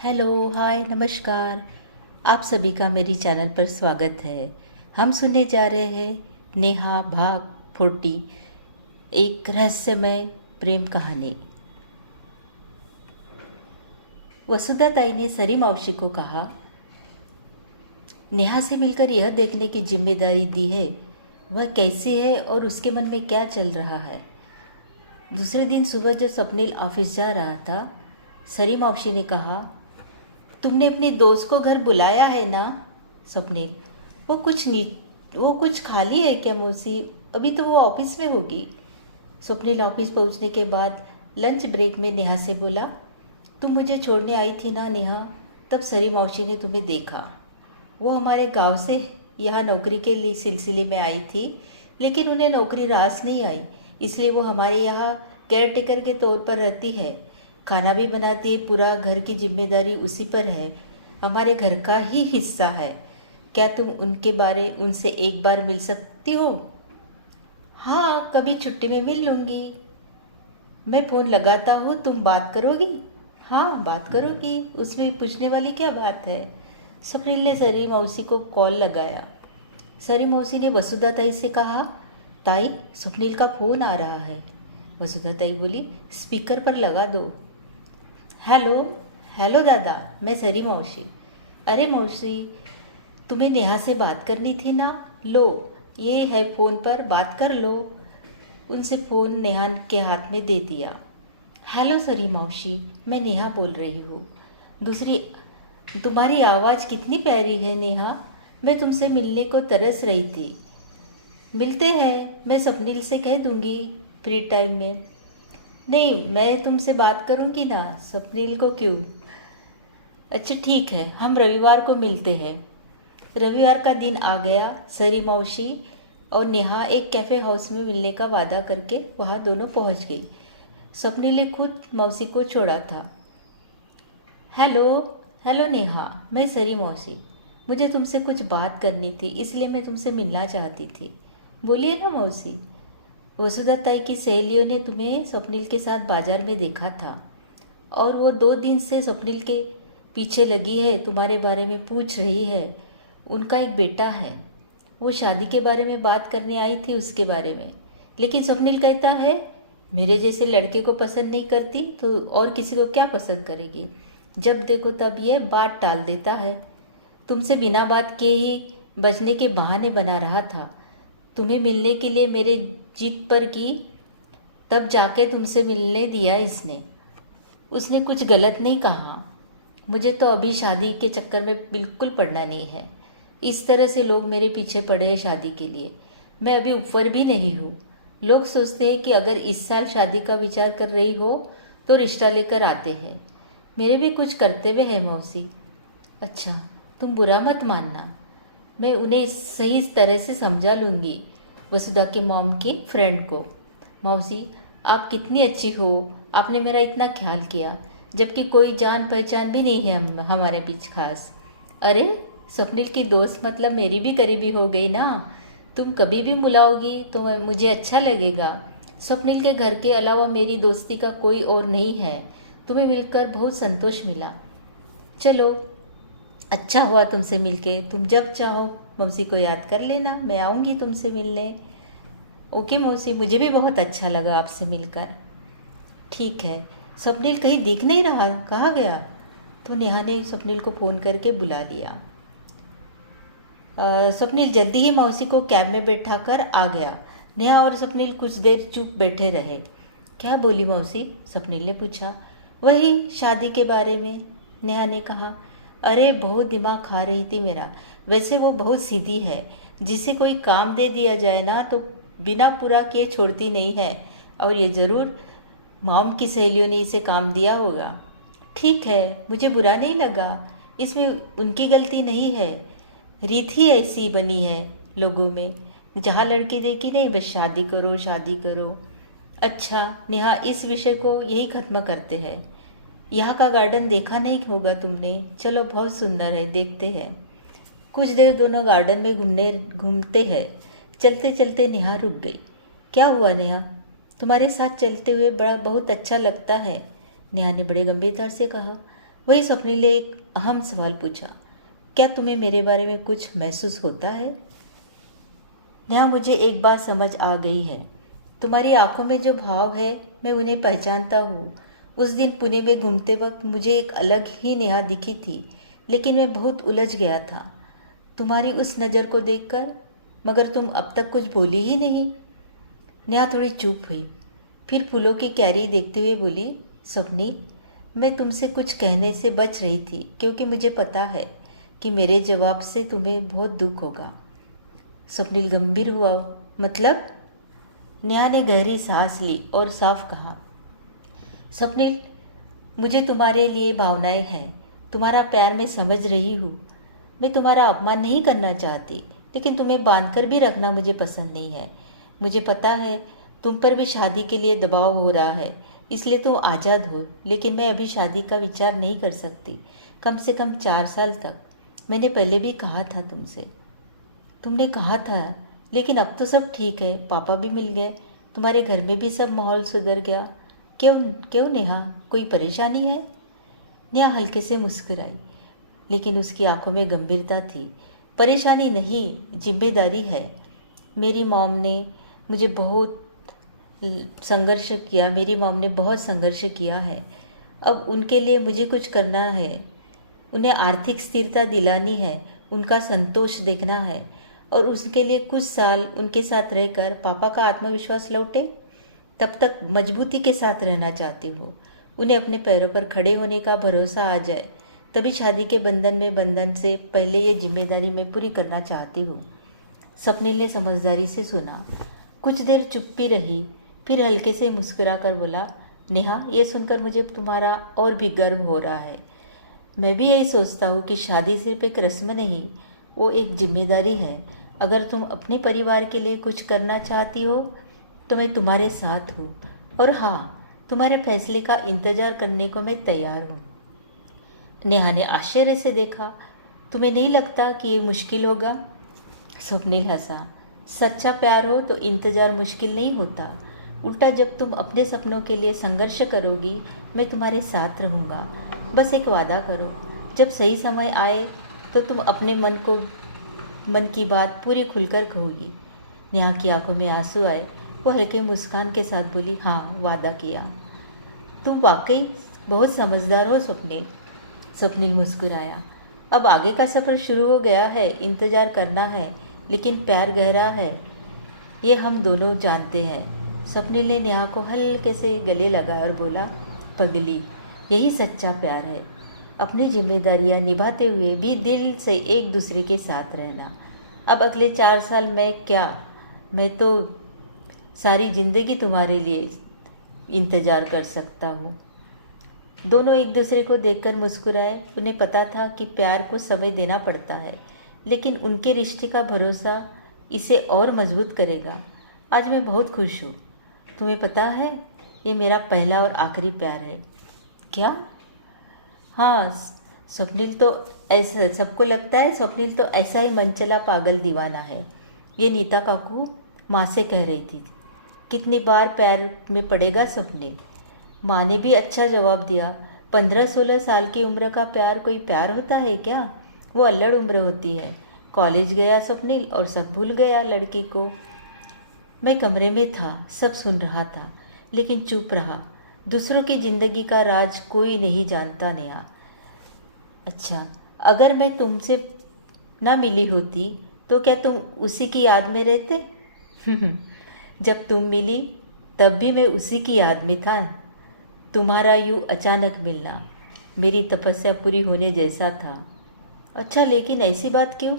Hello, हाय, नमस्कार। आप सभी का मेरी चैनल पर स्वागत है। हम सुनने जा रहे हैं नेहा भाग 40, एक रहस्यमय प्रेम कहानी। वसुधा ताई ने सरी मौसी को कहा, नेहा से मिलकर यह देखने की जिम्मेदारी दी है वह कैसी है और उसके मन में क्या चल रहा है। दूसरे दिन सुबह जब स्वप्निल ऑफिस जा रहा था, सरी मौसी ने कहा, तुमने अपनी दोस्त को घर बुलाया है ना? स्वप्निल, वो कुछ नी वो कुछ खाली है क्या मौसी? अभी तो वो ऑफिस में होगी। स्वप्निल ऑफिस पहुंचने के बाद लंच ब्रेक में नेहा से बोला, तुम मुझे छोड़ने आई थी ना नेहा, तब सरी मौसी ने तुम्हें देखा। वो हमारे गांव से यहाँ नौकरी के लिए सिलसिले में आई थी, लेकिन उन्हें नौकरी रास नहीं आई, इसलिए वो हमारे यहाँ केयर टेकर के तौर पर रहती है। खाना भी बनाती है, पूरा घर की जिम्मेदारी उसी पर है, हमारे घर का ही हिस्सा है। क्या तुम उनसे एक बार मिल सकती हो? हाँ, कभी छुट्टी में मिल लूँगी। मैं फ़ोन लगाता हूँ, तुम बात करोगी? हाँ, बात करोगी, उसमें पूछने वाली क्या बात है। स्वप्निल ने सरी मौसी को कॉल लगाया। सरी मौसी ने वसुधा ताई से कहा, ताई, स्वप्निल का फ़ोन आ रहा है। वसुधा ताई बोली, स्पीकर पर लगा दो। हेलो। हेलो दादा, मैं सरी मौसी। अरे मौसी, तुम्हें नेहा से बात करनी थी ना, लो ये है फ़ोन पर, बात कर लो। उनसे फ़ोन नेहा के हाथ में दे दिया। हेलो सरी मौसी, मैं नेहा बोल रही हूँ। दूसरी, तुम्हारी आवाज़ कितनी प्यारी है नेहा, मैं तुमसे मिलने को तरस रही थी। मिलते हैं, मैं स्वप्निल से कह दूँगी फ्री टाइम में। नहीं, मैं तुमसे बात करूँगी ना, स्वप्निल को क्यों? अच्छा ठीक है, हम रविवार को मिलते हैं। रविवार का दिन आ गया। सरी मौसी और नेहा एक कैफ़े हाउस में मिलने का वादा करके वहाँ दोनों पहुँच गई। स्वप्निल ने खुद मौसी को छोड़ा था। हेलो। हेलो नेहा, मैं सरी मौसी। मुझे तुमसे कुछ बात करनी थी, इसलिए मैं तुमसे मिलना चाहती थी। बोलिए ना मौसी। वसुधा ताई की सहेलियों ने तुम्हें स्वप्निल के साथ बाजार में देखा था और वो 2 दिन से स्वप्निल के पीछे लगी है, तुम्हारे बारे में पूछ रही है। उनका एक बेटा है, वो शादी के बारे में बात करने आई थी, उसके बारे में। लेकिन स्वप्निल कहता है, मेरे जैसे लड़के को पसंद नहीं करती तो और किसी को क्या पसंद करेगी। जब देखो तब ये बात टाल देता है। तुमसे बिना बात किए ही बचने के बहाने बना रहा था। तुम्हें मिलने के लिए मेरे जिद पर की, तब जाके तुमसे मिलने दिया इसने। उसने कुछ गलत नहीं कहा। मुझे तो अभी शादी के चक्कर में बिल्कुल पड़ना नहीं है। इस तरह से लोग मेरे पीछे पड़े हैं शादी के लिए। मैं अभी ऊपर भी नहीं हूँ। लोग सोचते हैं कि अगर इस साल शादी का विचार कर रही हो तो रिश्ता लेकर आते हैं। मेरे भी कुछ कर्तव्य है मौसी। अच्छा, तुम बुरा मत मानना, मैं उन्हें सही तरह से समझा लूँगी। वसुधा के मॉम की फ्रेंड को, मौसी आप कितनी अच्छी हो, आपने मेरा इतना ख्याल किया, जबकि कोई जान पहचान भी नहीं है हमारे बीच खास। अरे, स्वप्निल की दोस्त मतलब मेरी भी करीबी हो गई ना। तुम कभी भी बुलाओगी तो मुझे अच्छा लगेगा। स्वप्निल के घर के अलावा मेरी दोस्ती का कोई और नहीं है। तुम्हें मिलकर बहुत संतोष मिला। चलो, अच्छा हुआ तुमसे मिलके। तुम जब चाहो मौसी को याद कर लेना, मैं आऊँगी तुमसे मिलने। ओके मौसी, मुझे भी बहुत अच्छा लगा आपसे मिलकर। ठीक है। स्वप्निल कहीं दिख नहीं रहा, कहाँ गया? तो नेहा ने स्वप्निल को फ़ोन करके बुला लिया। स्वप्निल जल्दी ही मौसी को कैब में बैठा कर आ गया। नेहा और स्वप्निल कुछ देर चुप बैठे रहे। क्या बोली मौसी? स्वप्निल ने पूछा। वही शादी के बारे में, नेहा ने कहा। अरे, बहुत दिमाग खा रही थी मेरा। वैसे वो बहुत सीधी है, जिसे कोई काम दे दिया जाए ना तो बिना पूरा किए छोड़ती नहीं है। और ये ज़रूर मॉम की सहेलियों ने इसे काम दिया होगा। ठीक है, मुझे बुरा नहीं लगा, इसमें उनकी गलती नहीं है। रीत ही ऐसी बनी है लोगों में, जहाँ लड़की देखी नहीं बस शादी करो शादी करो। अच्छा नेहा, इस विषय को यही ख़त्म करते हैं। यहाँ का गार्डन देखा नहीं होगा तुमने? चलो, बहुत सुंदर है, देखते हैं। कुछ देर दोनों गार्डन में घूमते हैं। चलते चलते नेहा रुक गई। क्या हुआ नेहा? तुम्हारे साथ चलते हुए बहुत अच्छा लगता है, नेहा ने बड़े गंभीरता से कहा। वही स्वप्निल ने एक अहम सवाल पूछा, क्या तुम्हें मेरे बारे में कुछ महसूस होता है? नेहा, मुझे एक बात समझ आ गई है। तुम्हारी आंखों में जो भाव है मैं उन्हें पहचानता हूँ। उस दिन पुणे में घूमते वक्त मुझे एक अलग ही नेहा दिखी थी, लेकिन मैं बहुत उलझ गया था तुम्हारी उस नज़र को देखकर। मगर तुम अब तक कुछ बोली ही नहीं। नेहा थोड़ी चुप हुई, फिर फूलों की क्यारी देखते हुए बोली, स्वप्निल, मैं तुमसे कुछ कहने से बच रही थी क्योंकि मुझे पता है कि मेरे जवाब से तुम्हें बहुत दुख होगा। स्वप्निल गंभीर हुआ। मतलब? नेहा ने गहरी सांस ली और साफ कहा, स्वप्निल, मुझे तुम्हारे लिए भावनाएं हैं, तुम्हारा प्यार मैं समझ रही हूँ। मैं तुम्हारा अपमान नहीं करना चाहती, लेकिन तुम्हें बांधकर भी रखना मुझे पसंद नहीं है। मुझे पता है तुम पर भी शादी के लिए दबाव हो रहा है, इसलिए तुम आज़ाद हो, लेकिन मैं अभी शादी का विचार नहीं कर सकती, कम से कम 4 साल तक। मैंने पहले भी कहा था तुमसे। तुमने कहा था, लेकिन अब तो सब ठीक है, पापा भी मिल गए, तुम्हारे घर में भी सब माहौल सुधर गया। क्यों क्यों नेहा, कोई परेशानी है? नेहा हल्के से मुस्कुराई, लेकिन उसकी आंखों में गंभीरता थी। परेशानी नहीं, जिम्मेदारी है। मेरी मॉम ने मुझे बहुत संघर्ष किया, मेरी मॉम ने बहुत संघर्ष किया है। अब उनके लिए मुझे कुछ करना है। उन्हें आर्थिक स्थिरता दिलानी है, उनका संतोष देखना है, और उसके लिए कुछ साल उनके साथ रहकर पापा का आत्मविश्वास लौटे। तब तक मजबूती के साथ रहना चाहती हूँ। उन्हें अपने पैरों पर खड़े होने का भरोसा आ जाए, तभी शादी के बंधन से पहले ये जिम्मेदारी मैं पूरी करना चाहती हूँ। स्वप्निल ने समझदारी से सुना। कुछ देर चुप्पी रही, फिर हल्के से मुस्कुरा कर बोला, नेहा, ये सुनकर मुझे तुम्हारा और भी गर्व हो रहा है। मैं भी यही सोचता हूँ कि शादी सिर्फ एक रस्म नहीं, वो एक जिम्मेदारी है। अगर तुम अपने परिवार के लिए कुछ करना चाहती हो तो मैं तुम्हारे साथ हूँ, और हाँ, तुम्हारे फैसले का इंतजार करने को मैं तैयार हूँ। नेहा ने आश्चर्य से देखा। तुम्हें नहीं लगता कि ये मुश्किल होगा? स्वप्निल हंसा। सच्चा प्यार हो तो इंतजार मुश्किल नहीं होता। उल्टा, जब तुम अपने सपनों के लिए संघर्ष करोगी, मैं तुम्हारे साथ रहूँगा। बस एक वादा करो, जब सही समय आए तो तुम अपने मन की बात पूरी खुलकर कहोगी। नेहा की आंखों में आंसू आए। वो हल्के मुस्कान के साथ बोली, हाँ, वादा किया। तुम वाकई बहुत समझदार हो स्वप्निल। स्वप्निल मुस्कुराया। अब आगे का सफ़र शुरू हो गया है, इंतज़ार करना है, लेकिन प्यार गहरा है, ये हम दोनों जानते हैं। स्वप्निल ने नेहा को हल्के से गले लगाया और बोला, पगली, यही सच्चा प्यार है। अपनी जिम्मेदारियां निभाते हुए भी दिल से एक दूसरे के साथ रहना। अब अगले 4 साल मैं तो सारी ज़िंदगी तुम्हारे लिए इंतज़ार कर सकता हूँ। दोनों एक दूसरे को देखकर मुस्कुराए। उन्हें पता था कि प्यार को समय देना पड़ता है, लेकिन उनके रिश्ते का भरोसा इसे और मजबूत करेगा। आज मैं बहुत खुश हूँ। तुम्हें पता है, ये मेरा पहला और आखिरी प्यार है। क्या? हाँ, स्वप्निल तो ऐसा सबको लगता है, स्वप्निल तो ऐसा ही मनचला पागल दीवाना है। ये नीता काकू माँ से कह रही थी। कितनी बार प्यार में पड़ेगा स्वप्निल? माँ ने भी अच्छा जवाब दिया। 15-16 साल की उम्र का प्यार कोई प्यार होता है क्या? वो अल्लड़ उम्र होती है। कॉलेज गया स्वप्निल और सब भूल गया लड़की को। मैं कमरे में था, सब सुन रहा था, लेकिन चुप रहा। दूसरों की जिंदगी का राज कोई नहीं जानता नेहा। अच्छा, अगर मैं तुमसे ना मिली होती तो क्या तुम उसी की याद में रहते? जब तुम मिली तब भी मैं उसी की याद में था। तुम्हारा यूँ अचानक मिलना मेरी तपस्या पूरी होने जैसा था। अच्छा, लेकिन ऐसी बात क्यों?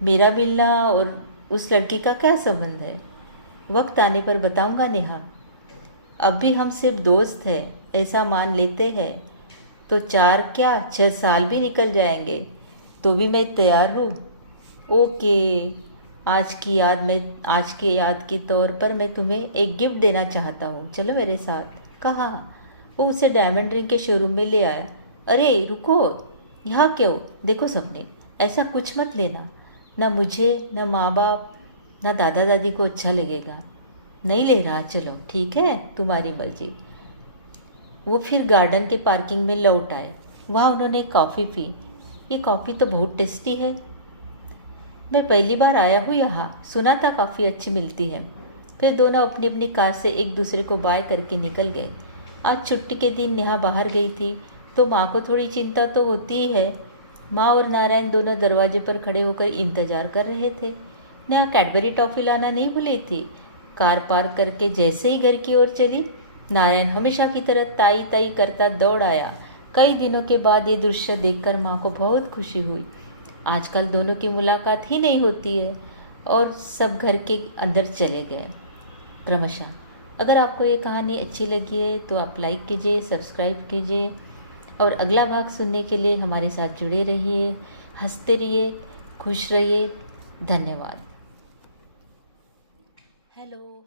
मेरा मिलना और उस लड़की का क्या संबंध है? वक्त आने पर बताऊंगा नेहा। अब भी हम सिर्फ दोस्त हैं, ऐसा मान लेते हैं तो 4 क्या 6 साल भी निकल जाएंगे तो भी मैं तैयार हूँ। ओके, आज की याद के तौर पर मैं तुम्हें एक गिफ्ट देना चाहता हूँ, चलो मेरे साथ। कहाँ? वो उसे डायमंड रिंग के शोरूम में ले आया। अरे रुको, यहाँ क्यों? देखो सपने, ऐसा कुछ मत लेना, ना मुझे, ना माँ बाप, ना दादा दादी को अच्छा लगेगा। नहीं ले रहा? चलो ठीक है, तुम्हारी मर्जी। वो फिर गार्डन के पार्किंग में लौट आए। वहाँ उन्होंने कॉफ़ी पी। ये कॉफ़ी तो बहुत टेस्टी है। मैं पहली बार आया हूँ यहाँ, सुना था काफ़ी अच्छी मिलती है। फिर दोनों अपनी अपनी कार से एक दूसरे को बाय करके निकल गए। आज छुट्टी के दिन नेहा बाहर गई थी तो माँ को थोड़ी चिंता तो होती ही है। माँ और नारायण दोनों दरवाजे पर खड़े होकर इंतजार कर रहे थे। नेहा कैडबरी टॉफ़ी लाना नहीं भूली थी। कार पार्क करके जैसे ही घर की ओर चली, नारायण हमेशा की तरह ताई ताई करता दौड़ आया। कई दिनों के बाद ये दृश्य देखकर माँ को बहुत खुशी हुई। आजकल दोनों की मुलाकात ही नहीं होती है और सब घर के अंदर चले गए क्रमशः। अगर आपको ये कहानी अच्छी लगी है तो आप लाइक कीजिए, सब्सक्राइब कीजिए और अगला भाग सुनने के लिए हमारे साथ जुड़े रहिए। हंसते रहिए, खुश रहिए। धन्यवाद। हेलो।